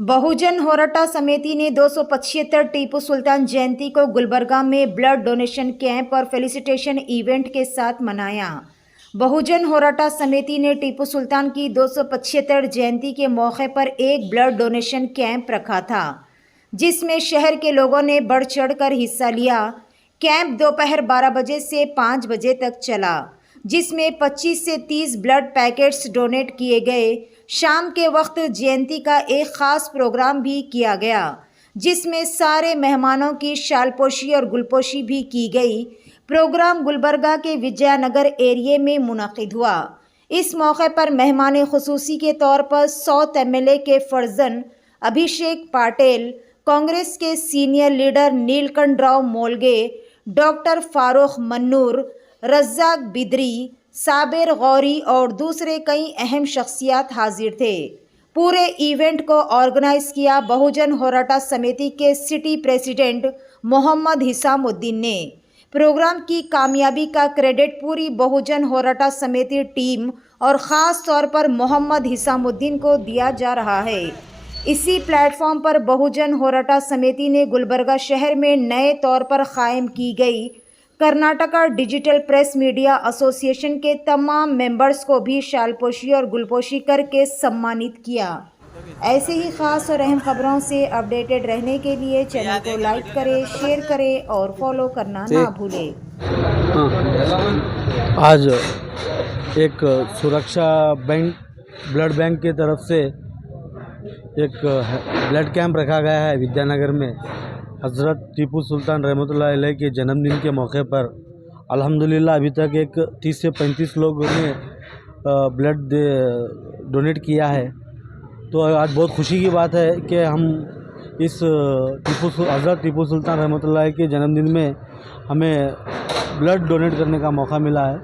बहुजन होराटा समिति ने 275 टीपू सुल्तान जयंती को गुलबर्गा में ब्लड डोनेशन कैंप और फेलिसिटेशन इवेंट के साथ मनाया। बहुजन होराटा समिति ने टीपू सुल्तान की 275 जयंती के मौके पर एक ब्लड डोनेशन कैंप रखा था, जिसमें शहर के लोगों ने बढ़ चढ़कर हिस्सा लिया। कैंप दोपहर 12 बजे से 5 बजे तक चला, जिसमें 25 से 30 ब्लड पैकेट्स डोनेट किए गए। शाम के वक्त जयंती का एक ख़ास प्रोग्राम भी किया गया, जिसमें सारे मेहमानों की शालपोशी और गुलपोशी भी की गई। प्रोग्राम गुलबर्गा के विजयनगर एरिया में मुनक़िद हुआ। इस मौके पर मेहमान खुसूसी के तौर पर साउथ एमएलए के फर्जन अभिषेक पाटिल, कांग्रेस के senior leader Neelkanthrao Molge, doctor Farooq Mannur, Razak Bidri, Sabir Gauri और दूसरे कई अहम शख्सियात हाजिर थे। पूरे इवेंट को ऑर्गेनाइज किया बहुजन होराटा समिति के सिटी प्रेसिडेंट मोहम्मद हिसामुद्दीन ने। प्रोग्राम की कामयाबी का क्रेडिट पूरी बहुजन होराटा समिति टीम और ख़ास तौर पर मोहम्मद हिसामुद्दीन को दिया जा रहा है। इसी प्लेटफॉर्म पर बहुजन होराटा समिति ने गुलबर्गा शहर में नए तौर पर कायम की गई Karnataka digital press media association के तमाम मेंबर्स को भी शालपोशी और गुलपोशी करके सम्मानित किया। ऐसे ही ख़ास और अहम खबरों से अपडेटेड रहने के लिए चैनल को लाइक करें, शेयर करें और फॉलो करना ना भूलें। आज एक सुरक्षा बैंक ब्लड बैंक की तरफ से एक ब्लड कैंप रखा गया है विद्यानगर में। हज़रत टीपू सुल्तान रहमतुल्लाह अलैह के जन्मदिन के मौके पर अल्हम्दुलिल्लाह अभी तक एक 30 से 35 लोगों ने ब्लड डोनेट किया है। तो आज बहुत खुशी की बात है कि हम इस हज़रत टीपू सुल्तान रहमतुल्लाह के जन्मदिन में हमें ब्लड डोनेट करने का मौका मिला है।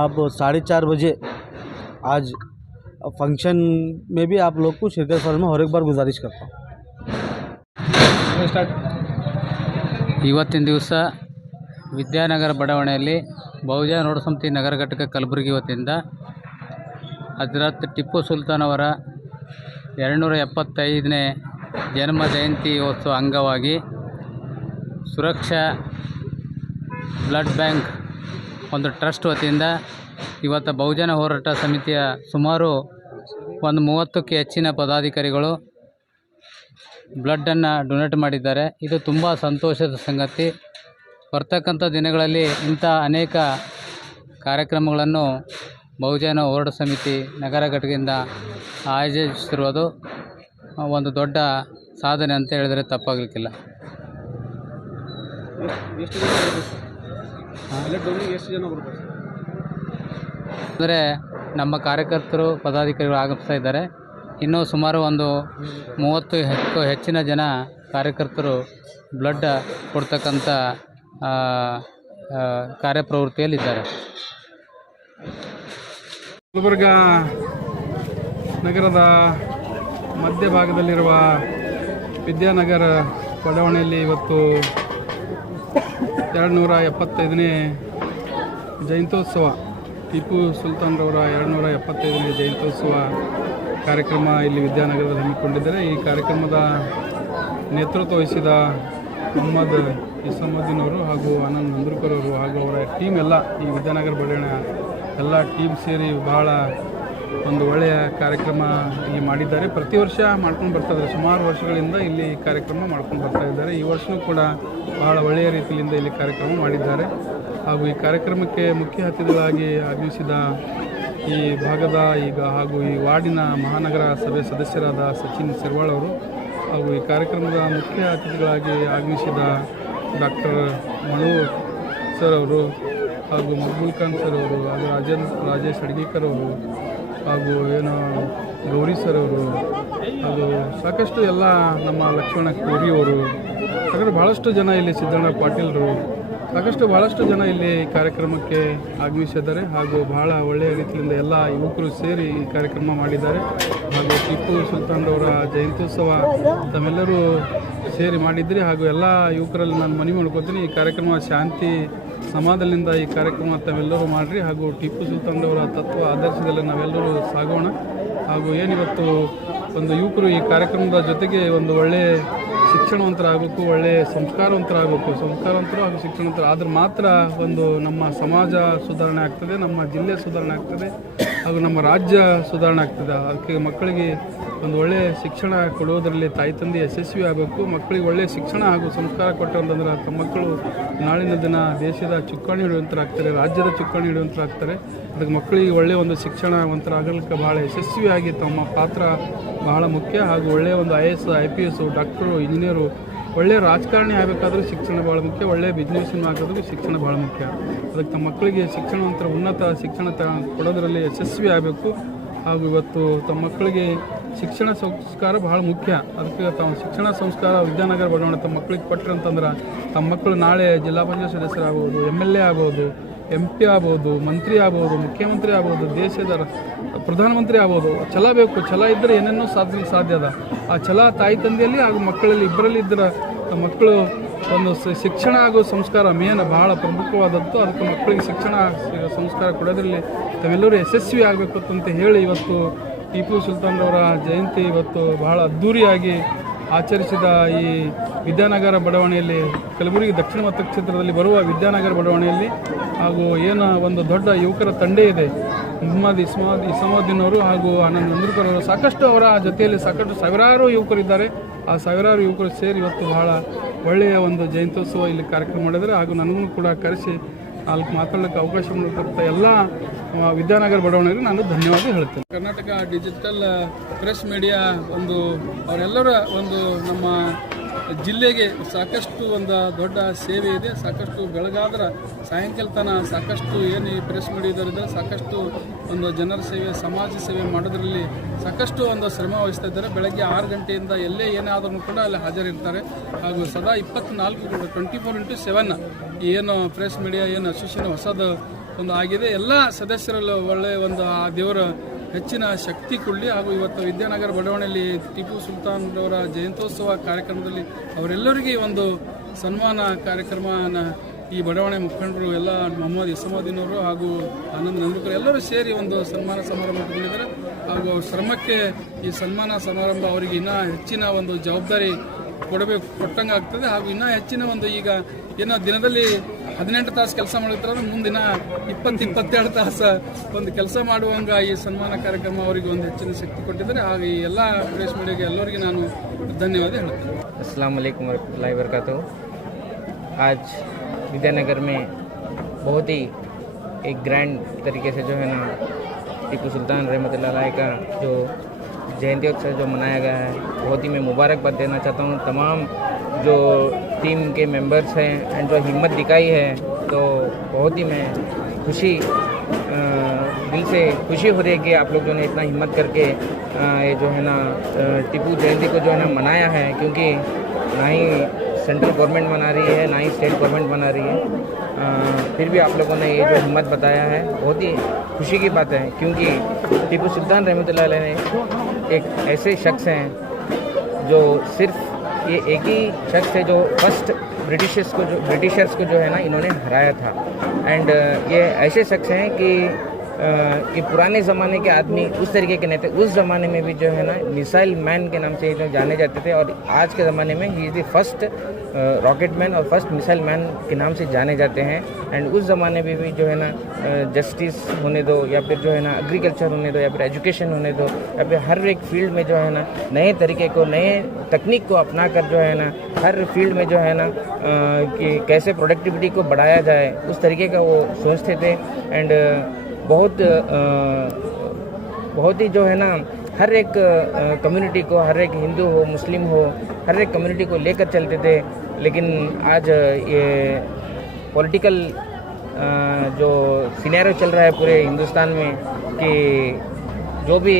आप 4:30 बजे आज फंक्शन में भी आप लोग को शिरकत फरमा और एक बार गुजारिश करता हूँ। ಇವತ್ತಿನ ದಿವಸ ವಿದ್ಯಾನಗರ ಬಡಾವಣೆಯಲ್ಲಿ ಬಹುಜನ ಹೋರಾಟ ಸಮಿತಿ ನಗರ ಘಟಕ ಕಲಬುರಗಿ ವತಿಯಿಂದ ಹಜರತ್ ಟಿಪ್ಪು ಸುಲ್ತಾನ್ ಅವರ 275ನೇ ಜನ್ಮ ಜಯಂತ್ಯೋತ್ಸವ ಅಂಗವಾಗಿ ಸುರಕ್ಷಾ ಬ್ಲಡ್ ಬ್ಯಾಂಕ್ ಒಂದು ಟ್ರಸ್ಟ್ ವತಿಯಿಂದ ಇವತ್ತು ಬಹುಜನ ಹೋರಾಟ ಸಮಿತಿಯ ಸುಮಾರು ಒಂದು 30ಕ್ಕೆ ಹೆಚ್ಚಿನ ಪದಾಧಿಕಾರಿಗಳು ಬ್ಲಡ್ಡನ್ನು ಡೊನೇಟ್ ಮಾಡಿದ್ದಾರೆ। ಇದು ತುಂಬ ಸಂತೋಷದ ಸಂಗತಿ। ಬರ್ತಕ್ಕಂಥ ದಿನಗಳಲ್ಲಿ ಇಂಥ ಅನೇಕ ಕಾರ್ಯಕ್ರಮಗಳನ್ನು ಬಹುಜನ ಹೋರಾಟ ಸಮಿತಿ ನಗರ ಘಟಕದಿಂದ ಆಯೋಜಿಸಿರುವುದು ಒಂದು ದೊಡ್ಡ ಸಾಧನೆ ಅಂತ ಹೇಳಿದರೆ ತಪ್ಪಾಗಲಿಕ್ಕಿಲ್ಲ। ಅಂದರೆ ನಮ್ಮ ಕಾರ್ಯಕರ್ತರು ಪದಾಧಿಕಾರಿಗಳು ಆಗಮಿಸ್ತಾ ಇದ್ದಾರೆ। ಇನ್ನೂ ಸುಮಾರು ಒಂದು 30ಕ್ಕೂ ಹೆಚ್ಚಿನ ಜನ ಕಾರ್ಯಕರ್ತರು ಬ್ಲಡ್ ಕೊಡ್ತಕ್ಕಂಥ ಕಾರ್ಯಪ್ರವೃತ್ತಿಯಲ್ಲಿದ್ದಾರೆ। ಗುಲ್ಬರ್ಗಾ ನಗರದ ಮಧ್ಯಭಾಗದಲ್ಲಿರುವ ವಿದ್ಯಾನಗರ ಬಡಾವಣೆಯಲ್ಲಿ ಇವತ್ತು 275ನೇ ಜಯಂತ್ಯೋತ್ಸವ, ಟಿಪ್ಪು ಸುಲ್ತಾನ್ರವರ 275ನೇ ಜಯಂತ್ಯೋತ್ಸವ ಕಾರ್ಯಕ್ರಮ ಇಲ್ಲಿ ವಿದ್ಯಾನಗರದಲ್ಲಿ ಹಮ್ಮಿಕೊಂಡಿದ್ದಾರೆ। ಈ ಕಾರ್ಯಕ್ರಮದ ನೇತೃತ್ವ ವಹಿಸಿದ ಮೊಹಮ್ಮದ್ ಹಿಸಾಮುದ್ದೀನ್ ಅವರು ಹಾಗೂ ಆನಂದ್ ನಂದೂರ್ಕರ್ ಅವರು ಹಾಗೂ ಅವರ ಟೀಮ್ ಎಲ್ಲ ಈ ವಿದ್ಯಾನಗರ ಬಡಾವಣೆ ಎಲ್ಲ ಟೀಮ್ ಸೇರಿ ಬಹಳ ಒಂದು ಒಳ್ಳೆಯ ಕಾರ್ಯಕ್ರಮ ಇಲ್ಲಿ ಮಾಡಿದ್ದಾರೆ। ಪ್ರತಿ ವರ್ಷ ಮಾಡ್ಕೊಂಡು ಬರ್ತಾಯಿದ್ದಾರೆ, ಸುಮಾರು ವರ್ಷಗಳಿಂದ ಇಲ್ಲಿ ಕಾರ್ಯಕ್ರಮ ಮಾಡ್ಕೊಂಡು ಬರ್ತಾ ಇದ್ದಾರೆ। ಈ ವರ್ಷವೂ ಕೂಡ ಬಹಳ ಒಳ್ಳೆಯ ರೀತಿಯಿಂದ ಇಲ್ಲಿ ಕಾರ್ಯಕ್ರಮ ಮಾಡಿದ್ದಾರೆ। ಹಾಗೂ ಈ ಕಾರ್ಯಕ್ರಮಕ್ಕೆ ಮುಖ್ಯ ಅತಿಥಿಗಳಾಗಿ ಆಗಮಿಸಿದ ಈ ಭಾಗದ ಹಾಗೂ ಈ ವಾರ್ಡಿನ ಮಹಾನಗರ ಸಭೆ ಸದಸ್ಯರಾದ ಸಚಿನ್ ಸಿರ್ವಾಳ್ ಅವರು ಹಾಗೂ ಈ ಕಾರ್ಯಕ್ರಮದ ಮುಖ್ಯ ಅತಿಥಿಗಳಾಗಿ ಆಗಮಿಸಿದ ಡಾಕ್ಟರ್ ಮನು ಸರ್ ಅವರು ಹಾಗೂ ಮಕ್ಬೂಲ್ ಖಾನ್ ಸರ್ ಅವರು ಹಾಗೂ ರಾಜೇಶ್ ಅಡ್ಗೇಕರ್ ಅವರು ಹಾಗೂ ಗೌರಿ ಸರ್ ಅವರು ಹಾಗೂ ಸಾಕಷ್ಟು ಎಲ್ಲ ನಮ್ಮ ಲಕ್ಷ್ಮಣ ಕೋರಿಯವರು, ಹಾಗಾದರೆ ಭಾಳಷ್ಟು ಜನ ಇಲ್ಲಿ ಸಿದ್ದಣ್ಣ ಪಾಟೀಲ್ರು, ಭಾಳಷ್ಟು ಜನ ಇಲ್ಲಿ ಕಾರ್ಯಕ್ರಮಕ್ಕೆ ಆಗಮಿಸಿದ್ದಾರೆ ಹಾಗೂ ಬಹಳ ಒಳ್ಳೆಯ ರೀತಿಯಿಂದ ಎಲ್ಲ ಯುವಕರು ಸೇರಿ ಈ ಕಾರ್ಯಕ್ರಮ ಮಾಡಿದ್ದಾರೆ। ಹಾಗೂ ಟಿಪ್ಪು ಸುಲ್ತಾನ್ರವರ ಜಯಂತ್ಯೋತ್ಸವ ತಮ್ಮೆಲ್ಲರೂ ಸೇರಿ ಮಾಡಿದ್ರಿ ಹಾಗೂ ಎಲ್ಲ ಯುವಕರಲ್ಲಿ ನಾನು ಮನವಿ ಮಾಡ್ಕೊತೀನಿ, ಈ ಕಾರ್ಯಕ್ರಮ ಶಾಂತಿ ಸಮಾಧಾನದಿಂದ ಈ ಕಾರ್ಯಕ್ರಮ ತಾವೆಲ್ಲರೂ ಮಾಡಿರಿ ಹಾಗೂ ಟಿಪ್ಪು ಸುಲ್ತಾನ್ರವರ ತತ್ವ ಆದರ್ಶದಲ್ಲಿ ನಾವೆಲ್ಲರೂ ಸಾಗೋಣ। ಹಾಗೂ ಏನಿವತ್ತು ಒಂದು ಯುವಕರು ಈ ಕಾರ್ಯಕ್ರಮದ ಜೊತೆಗೆ ಒಂದು ಒಳ್ಳೆಯ ಶಿಕ್ಷಣವಂತರಾಗಬೇಕು, ಒಳ್ಳೆಯ ಸಂಸ್ಕಾರವಂತರಾಗಬೇಕು. ಸಂಸ್ಕಾರವಂತರು ಹಾಗೂ ಶಿಕ್ಷಣವಂತರು ಆದ್ರೆ ಮಾತ್ರ ಒಂದು ನಮ್ಮ ಸಮಾಜ ಸುಧಾರಣೆ ಆಗ್ತದೆ, ನಮ್ಮ ಜಿಲ್ಲೆ ಸುಧಾರಣೆ ಆಗ್ತದೆ ಹಾಗೂ ನಮ್ಮ ರಾಜ್ಯ ಸುಧಾರಣೆ ಆಗ್ತದೆ. ಅದಕ್ಕೆ ಮಕ್ಕಳಿಗೆ ಒಂದು ಒಳ್ಳೆಯ ಶಿಕ್ಷಣ ಕೊಡುವುದರಲ್ಲಿ ತಾಯಿ ತಂದೆ ಯಶಸ್ವಿ ಆಗಬೇಕು. ಮಕ್ಕಳಿಗೆ ಒಳ್ಳೆಯ ಶಿಕ್ಷಣ ಹಾಗೂ ಸಂಸ್ಕಾರ ಕೊಟ್ಟರು ಅಂತಂದ್ರೆ ತಮ್ಮ ಮಕ್ಕಳು ನಾಳಿನ ದಿನ ದೇಶದ ಚುಕ್ಕಾಣಿ ಹಿಡಿಯುವಂತರಾಗ್ತಾರೆ, ರಾಜ್ಯದ ಚುಕ್ಕಾಣಿ ಹಿಡಿಯುವಂತರಾಗ್ತಾರೆ. ಅದಕ್ಕೆ ಮಕ್ಕಳಿಗೆ ಒಳ್ಳೆಯ ಒಂದು ಶಿಕ್ಷಣವಂತರಾಗಲಿಕ್ಕೆ ಭಾಳ ಯಶಸ್ವಿಯಾಗಿ ತಮ್ಮ ಪಾತ್ರ ಬಹಳ ಮುಖ್ಯ. ಹಾಗೂ ಒಳ್ಳೆಯ ಒಂದು IAS, IPS, ಡಾಕ್ಟರು, ಇಂಜಿನಿಯರು, ಒಳ್ಳೆಯ ರಾಜಕಾರಣಿ ಆಗಬೇಕಾದ್ರೂ ಶಿಕ್ಷಣ ಭಾಳ ಮುಖ್ಯ, ಒಳ್ಳೆಯ ಬಿಸ್ನೆಸ್ಸನ್ನು ಹಾಕೋದ್ರೂ ಶಿಕ್ಷಣ ಭಾಳ ಮುಖ್ಯ. ಅದಕ್ಕೆ ತಮ್ಮ ಮಕ್ಕಳಿಗೆ ಶಿಕ್ಷಣವಂತರ ಉನ್ನತ ಶಿಕ್ಷಣ ಕೊಡೋದರಲ್ಲಿ ಯಶಸ್ವಿ ಆಗಬೇಕು. ಹಾಗೂ ಇವತ್ತು ತಮ್ಮ ಮಕ್ಕಳಿಗೆ ಶಿಕ್ಷಣ ಸಂಸ್ಕಾರ ಬಹಳ ಮುಖ್ಯ. ಅದಕ್ಕೆ ತಮ್ಮ ಶಿಕ್ಷಣ ಸಂಸ್ಕಾರ ವಿದ್ಯಾನಗರ ಬಡಾವಣೆ ತಮ್ಮ ಮಕ್ಕಳಿಗೆ ಕೊಟ್ಟರು ಅಂತಂದ್ರೆ ತಮ್ಮ ಮಕ್ಕಳು ನಾಳೆ ಜಿಲ್ಲಾ ಪಂಚಾಯತ್ ಸದಸ್ಯರಾಗ್ಬೋದು, MLA ಆಗ್ಬೋದು, MP ಆಗ್ಬೋದು, ಮಂತ್ರಿ ಆಗ್ಬೋದು, ಮುಖ್ಯಮಂತ್ರಿ ಆಗ್ಬೋದು, ದೇಶದ ಪ್ರಧಾನಮಂತ್ರಿ ಆಗ್ಬೋದು. ಛಲ ಬೇಕು, ಛಲ ಇದ್ದರೆ ಏನೇನೋ ಸಾಧಿಸಲಿಕ್ಕೆ ಸಾಧ್ಯ ಅದ. ಆ ಛಲ ತಾಯಿ ತಂದೆಯಲ್ಲಿ ಹಾಗೂ ಮಕ್ಕಳಲ್ಲಿ ಇಬ್ಬರಲ್ಲಿ ಇದ್ದರೆ ಮಕ್ಕಳು ಒಂದು ಶಿಕ್ಷಣ ಹಾಗೂ ಸಂಸ್ಕಾರ ಮೇನ್ ಭಾಳ ಪ್ರಮುಖವಾದದ್ದು. ಅದಕ್ಕೆ ಮಕ್ಕಳಿಗೆ ಶಿಕ್ಷಣ ಸಂಸ್ಕಾರ ಕೊಡೋದ್ರಲ್ಲಿ ತಾವೆಲ್ಲರೂ ಯಶಸ್ವಿ ಆಗಬೇಕು ಅಂತ ಹೇಳಿ ಇವತ್ತು ಟಿಪ್ಪು ಸುಲ್ತಾನ್ರವರ ಜಯಂತಿ ಇವತ್ತು ಬಹಳ ಅದ್ಧೂರಿಯಾಗಿ ಆಚರಿಸಿದ ಈ ವಿದ್ಯಾನಗರ ಬಡಾವಣೆಯಲ್ಲಿ, ಕಲಬುರಗಿ ದಕ್ಷಿಣ ಮತಕ್ಷೇತ್ರದಲ್ಲಿ ಬರುವ ವಿದ್ಯಾನಗರ ಬಡಾವಣೆಯಲ್ಲಿ ಹಾಗೂ ಏನು ಒಂದು ದೊಡ್ಡ ಯುವಕರ ತಂಡ ಇದೆ, ಮೊಹಮ್ಮದ್ ಇಸ್ಮಾವುದ್ದೀನ್ ಅವರು ಹಾಗೂ ಆನಂದ್ ನಂದೂರ್ಕರ್ ಅವರು, ಸಾಕಷ್ಟು ಅವರ ಜೊತೆಯಲ್ಲಿ ಸಾಕಷ್ಟು ಸಾವಿರಾರು ಯುವಕರಿದ್ದಾರೆ. ಆ ಸಾವಿರಾರು ಯುವಕರು ಸೇರಿ ಇವತ್ತು ಬಹಳ ಒಳ್ಳೆಯ ಒಂದು ಜಯಂತ್ಯೋತ್ಸವ ಇಲ್ಲಿ ಕಾರ್ಯಕ್ರಮ ಮಾಡಿದ್ದಾರೆ. ಹಾಗೂ ನನಗೂ ಕೂಡ ಕರೆಸಿ ಅಲ್ಲಿ ಮಾತಾಡಲಿಕ್ಕೆ ಅವಕಾಶ ಮಾಡಿಕೊಡ್ತಾ ಎಲ್ಲ ವಿದ್ಯಾನಗರ ಬಡಾವಣೆಗೆ ನಾನು ಧನ್ಯವಾದ ಹೇಳ್ತೇನೆ. ಕರ್ನಾಟಕ ಡಿಜಿಟಲ್ ಪ್ರೆಸ್ ಮೀಡಿಯಾ ಒಂದು ಅವರೆಲ್ಲರ ಒಂದು ನಮ್ಮ ಜಿಲ್ಲೆಗೆ ಸಾಕಷ್ಟು ಒಂದು ದೊಡ್ಡ ಸೇವೆ ಇದೆ. ಸಾಕಷ್ಟು ಬೆಳಗಾದ್ರೆ ಸಾಯಂಕಾಲ ತನಕ ಸಾಕಷ್ಟು ಏನು ಈ ಪ್ರೆಸ್ ಮೀಡಿಯಾದವರಿದ್ದಾರೆ, ಸಾಕಷ್ಟು ಒಂದು ಜನರ ಸೇವೆ, ಸಮಾಜ ಸೇವೆ ಮಾಡೋದ್ರಲ್ಲಿ ಸಾಕಷ್ಟು ಒಂದು ಶ್ರಮ ವಹಿಸ್ತಾ ಇದ್ದಾರೆ. ಬೆಳಗ್ಗೆ 6 ಗಂಟೆಯಿಂದ ಎಲ್ಲೇ ಏನೇ ಆದ್ರೂ ಕೂಡ ಅಲ್ಲಿ ಹಾಜರಿರ್ತಾರೆ. ಹಾಗೂ ಸದಾ 24/7 ಏನು ಪ್ರೆಸ್ ಮೀಡಿಯಾ ಏನು ಅಸೋಸಿಯೇಷನ್ ಹೊಸದು ಒಂದು ಆಗಿದೆ, ಎಲ್ಲ ಸದಸ್ಯರಲ್ಲೂ ಒಳ್ಳೆಯ ಒಂದು ಆ ದೇವರ ಹೆಚ್ಚಿನ ಶಕ್ತಿ ಕೊಡಲಿ. ಹಾಗೂ ಇವತ್ತು ವಿದ್ಯಾನಗರ ಬಡಾವಣೆಯಲ್ಲಿ ಟಿಪ್ಪು ಸುಲ್ತಾನ್ರವರ ಜಯಂತ್ಯೋತ್ಸವ ಕಾರ್ಯಕ್ರಮದಲ್ಲಿ ಅವರೆಲ್ಲರಿಗೆ ಒಂದು ಸನ್ಮಾನ ಕಾರ್ಯಕ್ರಮನ ಈ ಬಡಾವಣೆ ಮುಖಂಡರು ಎಲ್ಲ ಮೊಹಮ್ಮದ್ ಇಸ್ಮಾವುದ್ದೀನ್ ಅವರು ಹಾಗೂ ಆನಂದ್ ನಂದೂರ್ಕರ್ ಎಲ್ಲರೂ ಸೇರಿ ಒಂದು ಸನ್ಮಾನ ಸಮಾರಂಭ ಇಟ್ಕೊಂಡಿದ್ದಾರೆ. ಹಾಗೂ ಅವ್ರ ಶ್ರಮಕ್ಕೆ ಈ ಸನ್ಮಾನ ಸಮಾರಂಭ ಅವರಿಗೆ ಇನ್ನೂ ಹೆಚ್ಚಿನ ಒಂದು ಜವಾಬ್ದಾರಿ ಕೊಟ್ಟಂಗೆ ಆಗ್ತದೆ. ಹಾಗೂ ಇನ್ನೂ ಹೆಚ್ಚಿನ ಒಂದು ಈಗ ಏನೋ ದಿನದಲ್ಲಿ 18 ತಾಸು ಕೆಲಸ ಮಾಡಿರ್ತಾರೆ, ಮುಂದಿನ 20-22 ತಾಸು ಒಂದು ಕೆಲಸ ಮಾಡುವಂಗೆ ಈ ಸನ್ಮಾನ ಕಾರ್ಯಕ್ರಮ ಅವರಿಗೆ ಒಂದು ಹೆಚ್ಚಿನ ಶಕ್ತಿ ಕೊಟ್ಟಿದ್ದಾರೆ. ಹಾಗೂ ಈ ಎಲ್ಲ ಪ್ರೆಸ್ ಮೀಡಿಯಾಗೆ ಎಲ್ಲರಿಗೆ ನಾನು ಧನ್ಯವಾದ ಹೇಳ್ತೇನೆ. अस्सलाम वालेकुम वरहमतुल्लाहि वबरकातुहू। आज विद्यानगर में बहुत ही एक ग्रैंड तरीके से जो है ना टीपू सुल्तान रहमतुल्लाह अलैह का जो जयंती उत्सव जो मनाया गया है, बहुत ही मैं मुबारकबाद देना चाहता हूँ तमाम जो टीम के मेंबर्स हैं एंड जो हिम्मत दिखाई है। तो बहुत ही मैं दिल से खुशी हो रही है कि आप लोग जो है इतना हिम्मत करके ये जो है ना टीपू जयंती को जो है ना मनाया है, क्योंकि ना ही सेंट्रल गवर्नमेंट मना रही है ना ही स्टेट गवर्नमेंट मना रही है। फिर भी आप लोगों ने ये जो हिम्मत बताया है बहुत ही खुशी की बात है, क्योंकि टीपू सुल्तान रहमतुल्लाह अलैह एक ऐसे शख्स हैं जो सिर्फ ये एक ही शख्स है जो फर्स्ट ब्रिटिशर्स को जो है ना इन्होंने हराया था। एंड ये ऐसे शख्स हैं कि ये पुराने ज़माने के आदमी उस तरीके के नहीं थे। उस ज़माने में भी जो है ना मिसाइल मैन के नाम से तो जाने जाते थे, और आज के ज़माने में he is the first rocket man और फर्स्ट मिसाइल मैन के नाम से जाने जाते हैं। एंड उस ज़माने में भी जो है ना जस्टिस होने दो या फिर जो है ना एग्रीकल्चर होने दो या फिर एजुकेशन होने दो या फिर हर एक फील्ड में जो है ना नए तरीके को, नए तकनीक को अपना कर जो है ना हर फील्ड में जो है ना कि कैसे प्रोडक्टिविटी को बढ़ाया जाए उस तरीके का वो सोचते थे। एंड बहुत ही जो है ना हर एक कम्युनिटी को, हर एक हिंदू हो, मुस्लिम हो, हर एक कम्युनिटी को लेकर चलते थे। लेकिन आज ये पॉलिटिकल जो सिनेरियो चल रहा है पूरे हिंदुस्तान में कि जो भी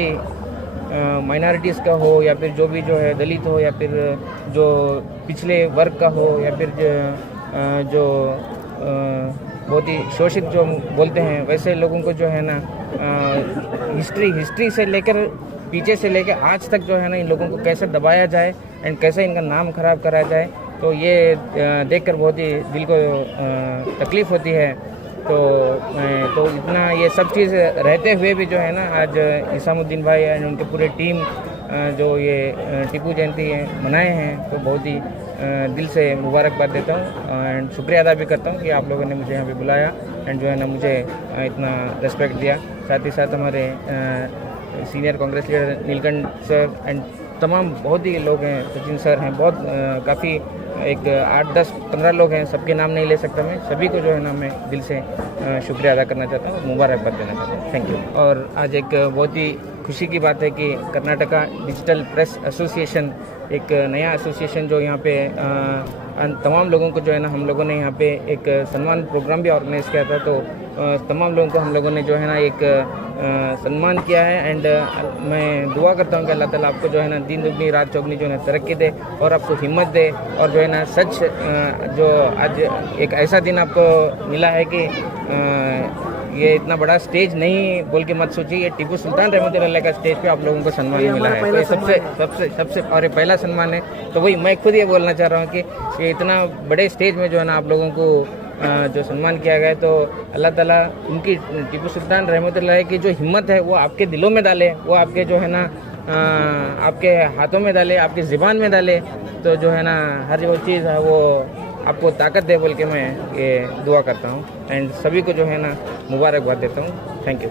माइनॉरिटीज़ का हो या फिर जो भी जो है दलित हो या फिर जो पिछले वर्ग का हो या फिर जो बहुत ही शोषित जो बोलते हैं वैसे लोगों को जो है ना हिस्ट्री से लेकर पीछे से लेकर आज तक जो है ना इन लोगों को कैसे दबाया जाए एंड कैसे इनका नाम खराब करा जाए, तो ये देखकर बहुत ही दिल को तकलीफ़ होती है। तो इतना ये सब चीज़ रहते हुए भी जो है ना आज इसामुद्दीन भाई एंड उनके पूरे टीम जो ये टीपू जयंती मनाए हैं तो बहुत ही दिल से मुबारकबाद देता हूँ एंड शुक्रिया अदा भी करता हूँ कि आप लोगों ने मुझे यहाँ पे बुलाया एंड जो है ना मुझे इतना रेस्पेक्ट दिया। साथ ही साथ हमारे senior Congress leader Neelkanth sir and तमाम बहुत ही लोग हैं, सचिन सर हैं, बहुत काफ़ी एक 8, 10, 15 लोग हैं, सबके नाम नहीं ले सकता मैं, सभी को जो है ना मैं दिल से शुक्रिया अदा करना चाहता हूँ, मुबारकबाद देना चाहता हूँ। Thank you. और आज एक बहुत ही खुशी की बात है कि कर्नाटका डिजिटल प्रेस एसोसिएशन एक नया एसोसिएशन जो यहाँ पे तमाम लोगों को जो है ना हम लोगों ने यहाँ पे एक सम्मान प्रोग्राम भी ऑर्गेनाइज किया था, तो तमाम लोगों को हम लोगों ने जो है ना एक सम्मान किया है एंड मैं दुआ करता हूँ कि अल्लाह ताला आपको जो है ना दिन दुगनी रात चौगनी जो है ना तरक्की दे और आपको हिम्मत दे और जो है ना सच जो आज एक ऐसा दिन आपको मिला है कि ये इतना बड़ा स्टेज नहीं बोल के मत सोचिए, ये टीपू सुल्तान रहमतुल्लाह का स्टेज पे आप लोगों को सम्मान मिला है, तो ये सबसे और ये पहला सम्मान है। तो वही मैं खुद ये बोलना चाह रहा हूँ कि ये इतना बड़े स्टेज में जो है ना आप लोगों को जो सम्मान किया गया है, तो अल्लाह ताला उनकी टीपू सुल्तान रहमतुल्लाह की जो हिम्मत है वो आपके दिलों में डाले, वो आपके जो है ना आपके हाथों में डाले, आपकी ज़ुबान में डाले, तो जो है ना हर वो चीज़ है वो आपको ताकत दे बोल के मैं ये दुआ करता हूँ एंड सभी को जो है ना मुबारकबाद देता हूँ। Thank you.